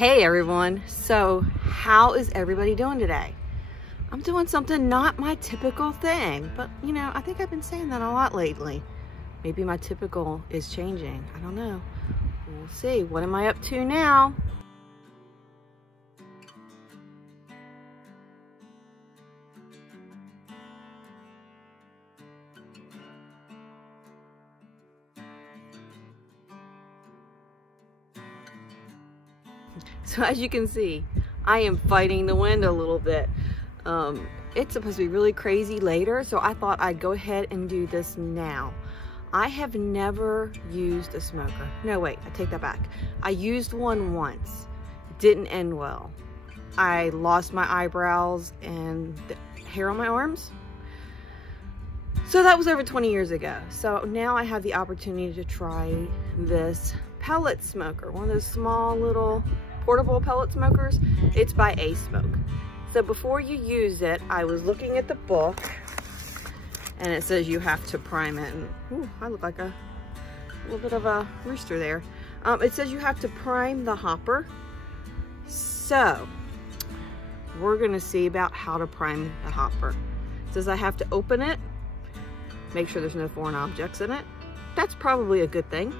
Hey everyone, so how is everybody doing today? I'm doing something not my typical thing, but you know, I think I've been saying that a lot lately. Maybe my typical is changing, I don't know. We'll see. What am I up to now? So as you can see, I am fighting the wind a little bit. It's supposed to be really crazy later, so I thought I'd go ahead and do this now. I have never used a smoker. No, wait, I take that back. I used one once. It didn't end well. I lost my eyebrows and the hair on my arms. So that was over 20 years ago. So now I have the opportunity to try this pellet smoker, one of those small little portable pellet smokers. It's by ASmoke. So before you use it, I was looking at the book and it says you have to prime it. And, ooh, I look like a little bit of a rooster there. It says you have to prime the hopper. So we're gonna see about how to prime the hopper. It says I have to open it, make sure there's no foreign objects in it. That's probably a good thing.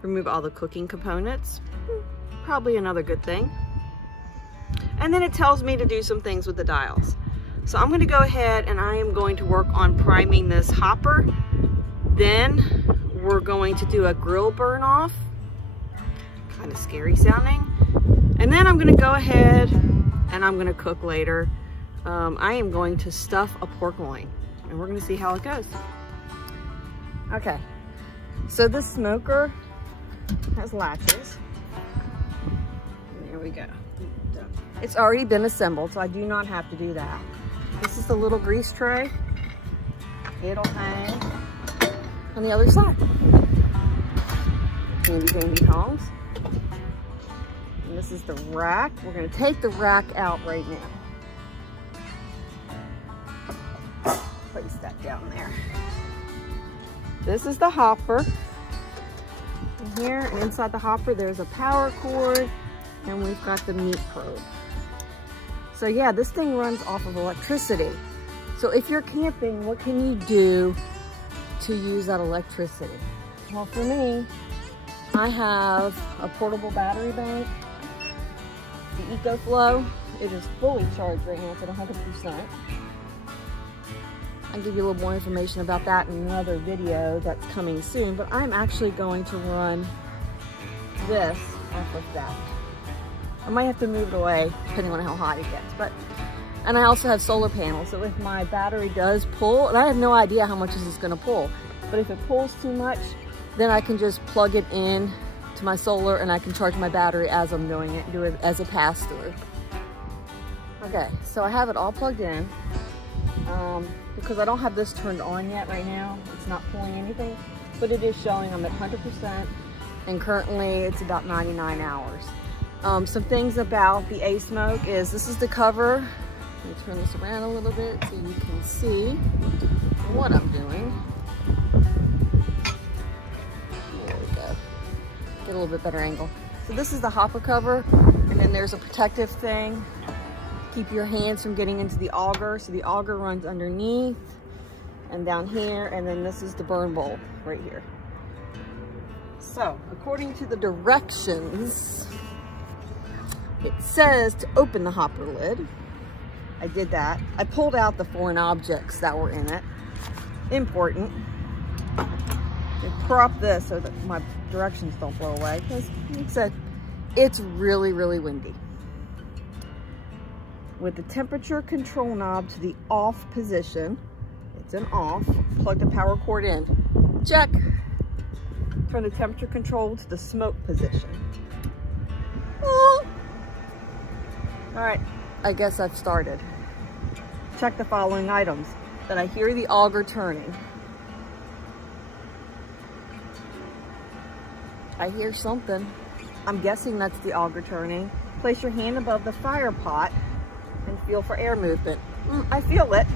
Remove all the cooking components. Probably another good thing. And then it tells me to do some things with the dials. So I'm going to go ahead and I am going to work on priming this hopper. Then we're going to do a grill burn off. Kind of scary sounding. And then I'm going to go ahead and I'm going to cook later. I am going to stuff a pork loin and we're going to see how it goes. Okay, so this smoker has latches. There we go. It's already been assembled, so I do not have to do that. This is the little grease tray. It'll hang on the other side. Handy dandy tongs. And this is the rack. We're gonna take the rack out right now. Place that down there. This is the hopper. And here and inside the hopper, there's a power cord. And we've got the meat probe. So yeah, this thing runs off of electricity. So if you're camping, what can you do to use that electricity? Well, for me, I have a portable battery bank, the Ecoflow. It is fully charged right now, it's at 100%. I'll give you a little more information about that in another video that's coming soon, but I'm actually going to run this off of that. I might have to move it away depending on how hot it gets, and I also have solar panels, so if my battery does pull, and I have no idea how much this is gonna pull, but if it pulls too much, then I can just plug it in to my solar and I can charge my battery as I'm doing it, do it as a pass through. Okay, so I have it all plugged in, because I don't have this turned on yet right now. It's not pulling anything, but it is showing I'm at 100%, and currently it's about 99 hours. Some things about the ASmoke is this is the cover. Let me turn this around a little bit so you can see what I'm doing. There we go. Get a little bit better angle. So this is the hopper cover, and then there's a protective thing. Keep your hands from getting into the auger. So the auger runs underneath and down here, and then this is the burn bulb right here. So according to the directions, it says to open the hopper lid. I did that. I pulled out the foreign objects that were in it. Important. I prop this so that my directions don't blow away, because like I said, it's really, really windy. With the temperature control knob to the off position, it's an off, plug the power cord in. Check. Turn the temperature control to the smoke position. Oh. All right, I guess I've started. Check the following items. That I hear the auger turning. I hear something. I'm guessing that's the auger turning. Place your hand above the fire pot and feel for air movement. I feel it.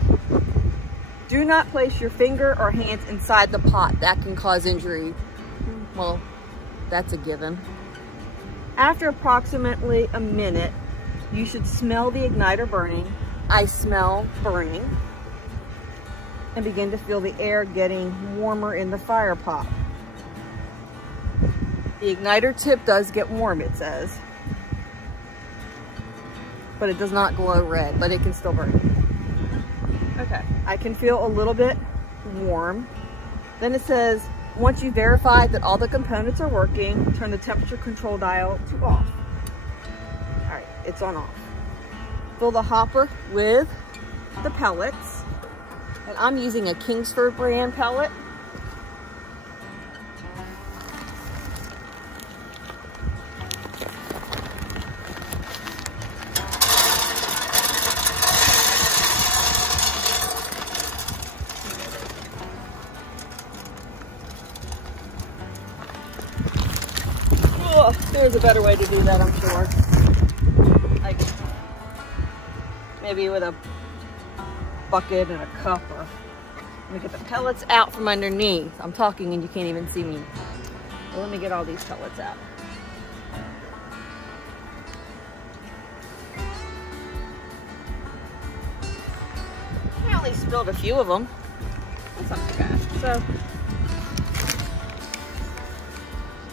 Do not place your finger or hands inside the pot. That can cause injury. Well, that's a given. After approximately a minute, you should smell the igniter burning. I smell burning, and begin to feel the air getting warmer in the fire pot. The igniter tip does get warm, it says, but it does not glow red, but it can still burn. Okay, I can feel a little bit warm. Then it says, once you verify that all the components are working, turn the temperature control dial to off. All right, it's on off. Fill the hopper with the pellets. And I'm using a Kingsford brand pellet. There's a better way to do that, I'm sure. Like maybe with a bucket and a cup, or let me get the pellets out from underneath. I'm talking and you can't even see me. Well, let me get all these pellets out. I only spilled a few of them. That's not too bad. So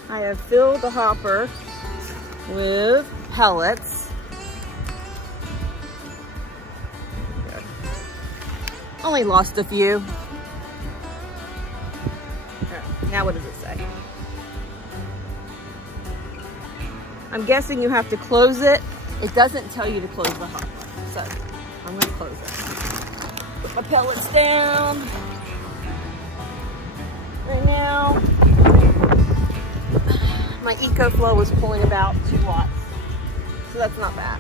I have filled the hopper with pellets. There. Only lost a few. Right, now what does it say? I'm guessing you have to close it. It doesn't tell you to close the hopper, so I'm gonna close it. Put my pellets down. Right now, my Ecoflow is pulling about 2 watts, so that's not bad.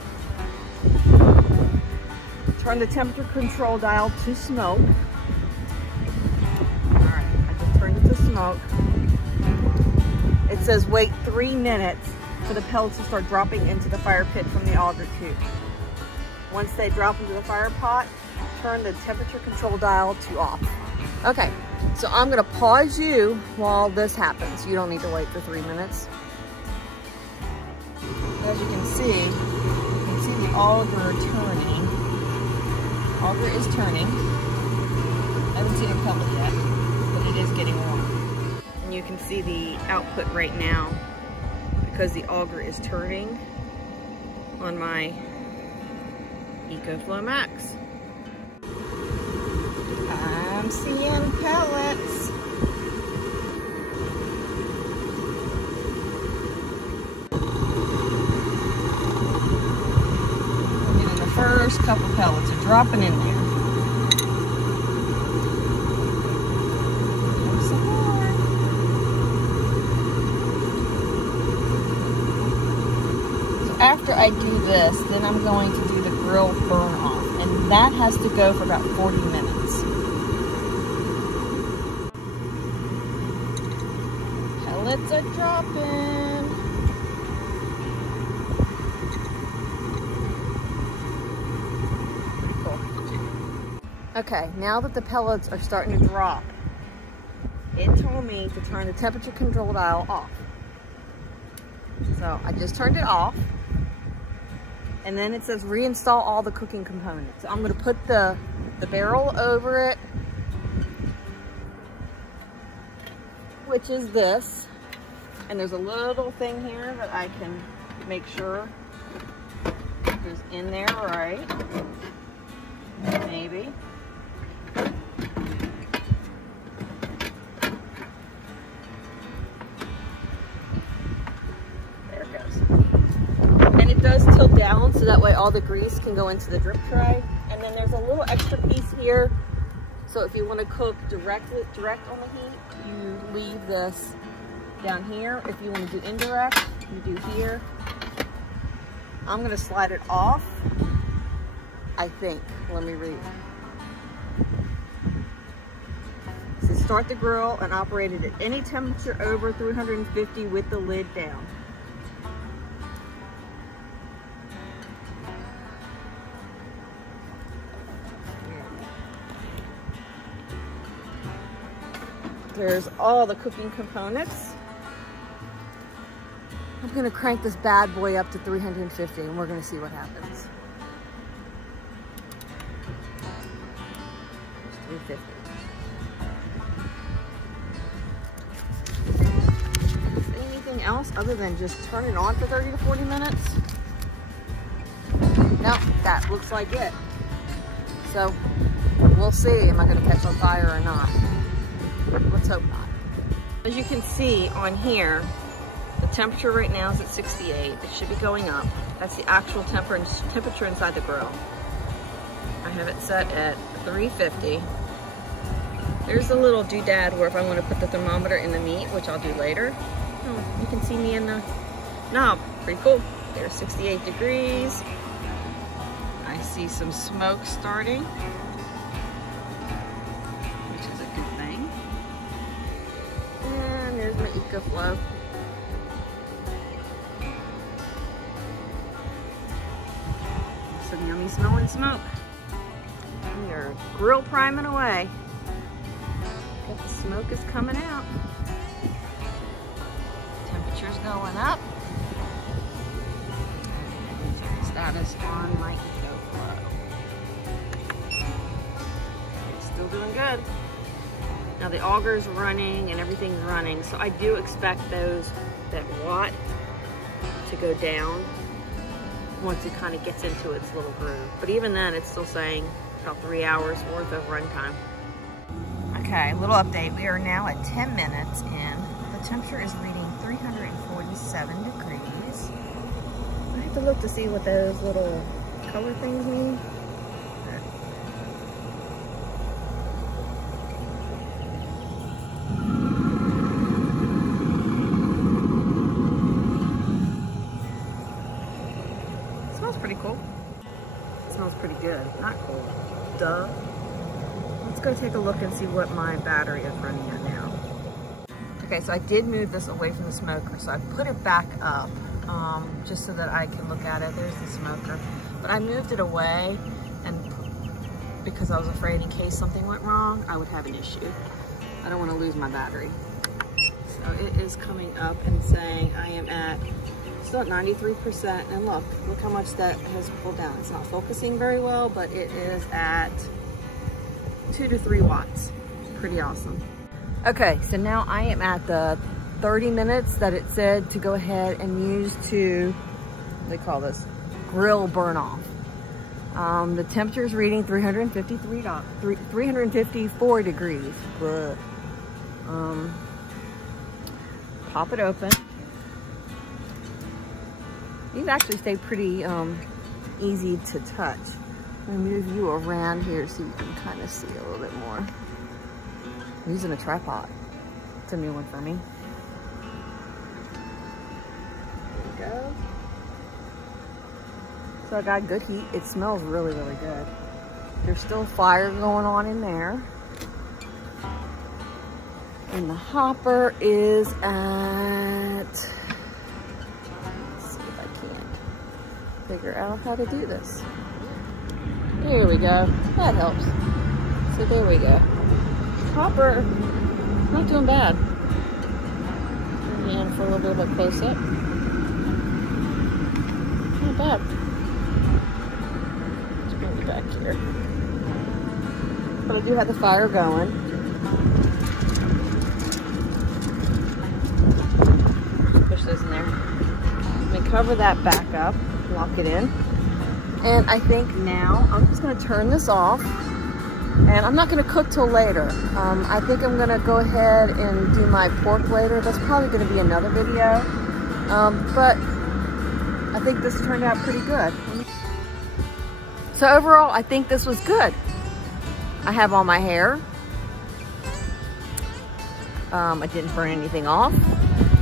Turn the temperature control dial to smoke. All right, I just turned it to smoke. It says wait 3 minutes for the pellets to start dropping into the fire pit from the auger tube. Once they drop into the fire pot, turn the temperature control dial to off. Okay, so I'm gonna pause you while this happens. You don't need to wait for 3 minutes. As you can see the auger turning. Auger is turning. I haven't seen a pellet yet, but it is getting warm. And you can see the output right now because the auger is turning on my Ecoflow Max. I'm seeing pellets. I'm getting the first couple pellets are dropping in there. There's some more. So after I do this, then I'm going to do the grill burn off, and that has to go for about 40 minutes. Pellets are dropping. Pretty cool. Okay, now that the pellets are starting to drop, it told me to turn the temperature control dial off. So I just turned it off. And then it says reinstall all the cooking components. So I'm gonna put the barrel over it, which is this. And there's a little thing here that I can make sure is in there right. Maybe. There it goes. And it does tilt down so that way all the grease can go into the drip tray. And then there's a little extra piece here. So if you want to cook direct on the heat, you leave this down here. If you want to do indirect, you do here. I'm going to slide it off, I think. Let me read. It says start the grill and operate it at any temperature over 350 with the lid down. There's all the cooking components. I'm I'm gonna crank this bad boy up to 350 and we're gonna see what happens. 350. Anything else other than just turn it on for 30 to 40 minutes? No, that looks like it. So we'll see, am I gonna catch on fire or not? Let's hope not. As you can see on here, the temperature right now is at 68. It should be going up. That's the actual temperature inside the grill. I have it set at 350. There's a little doodad where if I want to put the thermometer in the meat, which I'll do later, oh, you can see me in the knob. Pretty cool. There's 68 degrees. I see some smoke starting, which is a good thing. And there's my Ecoflow. Some yummy smelling smoke. We are grill priming away. But the smoke is coming out. Temperature's going up. Check status on my Ecoflow. It's still doing good. Now the auger's running and everything's running, so I do expect that watt to go down once it kind of gets into its little groove. But even then, it's still saying about 3 hours worth of runtime. Okay, little update. We are now at 10 minutes in. The temperature is reading 347 degrees. I have to look to see what those little color things mean. Pretty cool. It smells pretty good. Not cool. Duh. Let's go take a look and see what my battery is running at now. Okay, so I did move this away from the smoker, so I put it back up just so that I can look at it. There's the smoker. But I moved it away and because I was afraid in case something went wrong, I would have an issue. I don't want to lose my battery. So it is coming up and saying I am at still at 93%, and look how much that has pulled down. It's not focusing very well, but it is at 2 to 3 watts. Pretty awesome. Okay, so now I am at the 30 minutes that it said to go ahead and use to, what do they call this? Grill burn off. The temperature is reading 354 degrees. Pop it open. These actually stay pretty easy to touch. I'm gonna move you around here so you can kind of see a little bit more. I'm using a tripod. It's a new one for me. There we go. So I got good heat. It smells really, really good. There's still fire going on in there. And the hopper is at, figure out how to do this. Here we go. That helps. So there we go. Hopper, not doing bad. And for a little bit of a close up. Not bad. Let's bring it back here. But I do have the fire going. Push those in there. Let me cover that back up. Lock it in. And I think now I'm just going to turn this off, and I'm not going to cook till later. I think I'm going to go ahead and do my pork later. That's probably going to be another video, but I think this turned out pretty good. So overall, I think this was good. I have all my hair. I didn't burn anything off.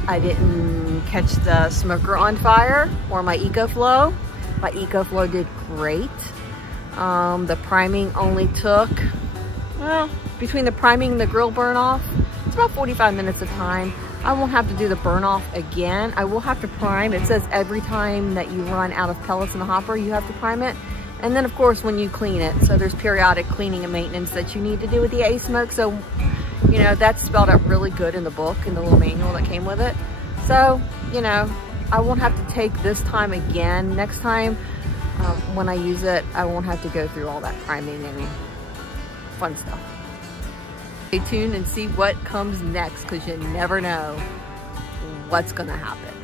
I didn't catch the smoker on fire or my Ecoflow. My Ecoflow did great. The priming only took, well, between the priming and the grill burn off, it's about 45 minutes of time. I won't have to do the burn off again. I will have to prime. It says every time that you run out of pellets in the hopper, you have to prime it. And then of course when you clean it, so there's periodic cleaning and maintenance that you need to do with the ASmoke. So, you know, that's spelled out really good in the book, in the little manual that came with it. So, you know, I won't have to take this time again. Next time when I use it, I won't have to go through all that priming and fun stuff. Stay tuned and see what comes next, because you never know what's gonna happen.